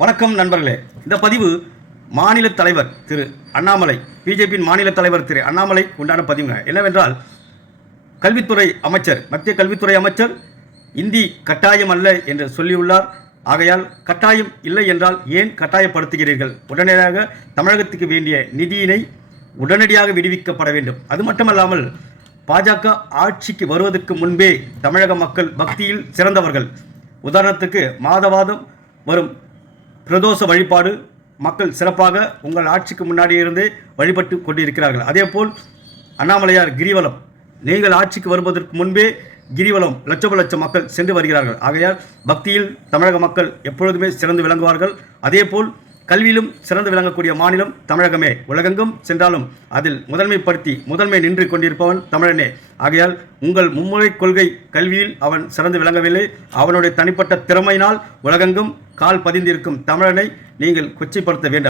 வணக்கம் நண்பர்களே. இந்த பதிவு மாநில தலைவர் திரு அண்ணாமலை, பிஜேபியின் மாநில தலைவர் திரு அண்ணாமலை உண்டான பதிவுங்க. என்னவென்றால், கல்வித்துறை அமைச்சர், மத்திய கல்வித்துறை அமைச்சர் இந்தி கட்டாயம் அல்ல என்று சொல்லியுள்ளார். ஆகையால் கட்டாயம் இல்லை என்றால் ஏன் கட்டாயப்படுத்துகிறீர்கள்? உடனடியாக தமிழகத்துக்கு வேண்டிய நிதியினை உடனடியாக விடுவிக்கப்பட வேண்டும். அது மட்டுமல்லாமல் பாஜக ஆட்சிக்கு வருவதற்கு முன்பே தமிழக மக்கள் பக்தியில் சிறந்தவர்கள். உதாரணத்துக்கு மாதவாதம் வரும் பிரதோஷ வழிபாடு மக்கள் சிறப்பாக உங்கள் ஆட்சிக்கு முன்னாடி இருந்தே வழிபட்டு கொண்டிருக்கிறார்கள். அதேபோல் அண்ணாமலையார் கிரிவலம், நீங்கள் ஆட்சிக்கு வருவதற்கு முன்பே கிரிவலம் லட்சம் மக்கள் சென்று வருகிறார்கள். ஆகையால் பக்தியில் தமிழக மக்கள் எப்பொழுதுமே சிறந்து விளங்குவார்கள். அதேபோல் கல்வியிலும் சிறந்து விளங்கக்கூடிய மாநிலம் தமிழகமே. உலகெங்கும் சென்றாலும் அதில் முதன்மை நின்று கொண்டிருப்பவன் தமிழனே. ஆகையால் உங்கள் மும்முறை கொள்கை கல்வியில் அவன் சிறந்து விளங்கவில்லை. அவனுடைய தனிப்பட்ட திறமையினால் உலகெங்கும் கால் பதிந்திருக்கும் தமிழனை நீங்கள் கொச்சைப்படுத்த வேண்டும்.